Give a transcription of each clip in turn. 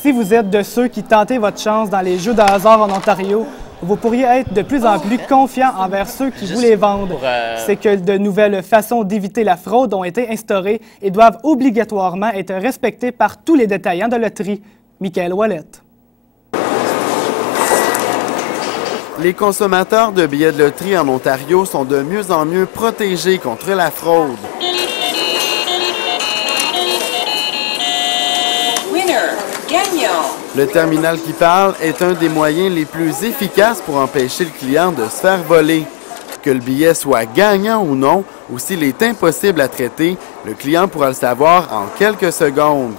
Si vous êtes de ceux qui tentez votre chance dans les jeux de hasard en Ontario, vous pourriez être de plus en plus confiant envers ceux qui vous les vendent. C'est que de nouvelles façons d'éviter la fraude ont été instaurées et doivent obligatoirement être respectées par tous les détaillants de loterie. Michael Ouellette. Les consommateurs de billets de loterie en Ontario sont de mieux en mieux protégés contre la fraude. Le terminal qui parle est un des moyens les plus efficaces pour empêcher le client de se faire voler. Que le billet soit gagnant ou non, ou s'il est impossible à traiter, le client pourra le savoir en quelques secondes.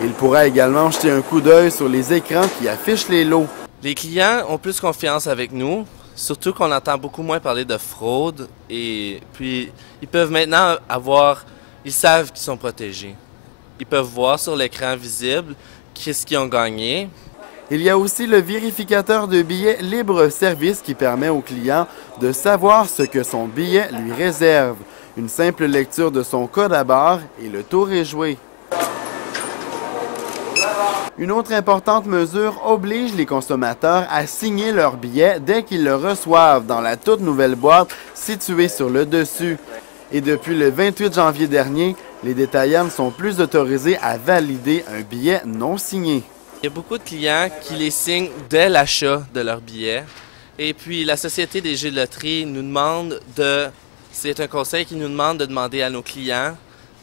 Il pourra également jeter un coup d'œil sur les écrans qui affichent les lots. Les clients ont plus confiance avec nous, surtout qu'on entend beaucoup moins parler de fraude et puis ils peuvent maintenant ils savent qu'ils sont protégés. Ils peuvent voir sur l'écran visible qu'est-ce qu'ils ont gagné. Il y a aussi le vérificateur de billets libre-service qui permet au client de savoir ce que son billet lui réserve. Une simple lecture de son code à barre et le tour est joué. Une autre importante mesure oblige les consommateurs à signer leur billet dès qu'ils le reçoivent dans la toute nouvelle boîte située sur le dessus. Et depuis le 28 janvier dernier, les détaillants ne sont plus autorisés à valider un billet non signé. Il y a beaucoup de clients qui les signent dès l'achat de leur billet. Et puis la Société des jeux de loterie nous demande c'est un conseil qui nous demande de demander à nos clients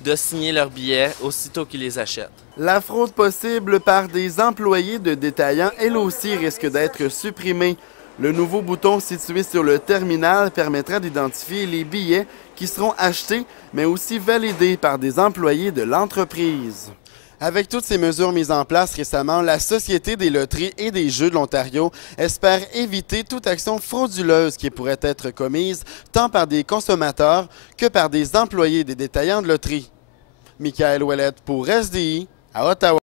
de signer leurs billets aussitôt qu'ils les achètent. La fraude possible par des employés de détaillants, elle aussi, risque d'être supprimée. Le nouveau bouton situé sur le terminal permettra d'identifier les billets qui seront achetés, mais aussi validés par des employés de l'entreprise. Avec toutes ces mesures mises en place récemment, la Société des loteries et des jeux de l'Ontario espère éviter toute action frauduleuse qui pourrait être commise tant par des consommateurs que par des employés des détaillants de loterie. Michael Ouellette pour SDI à Ottawa.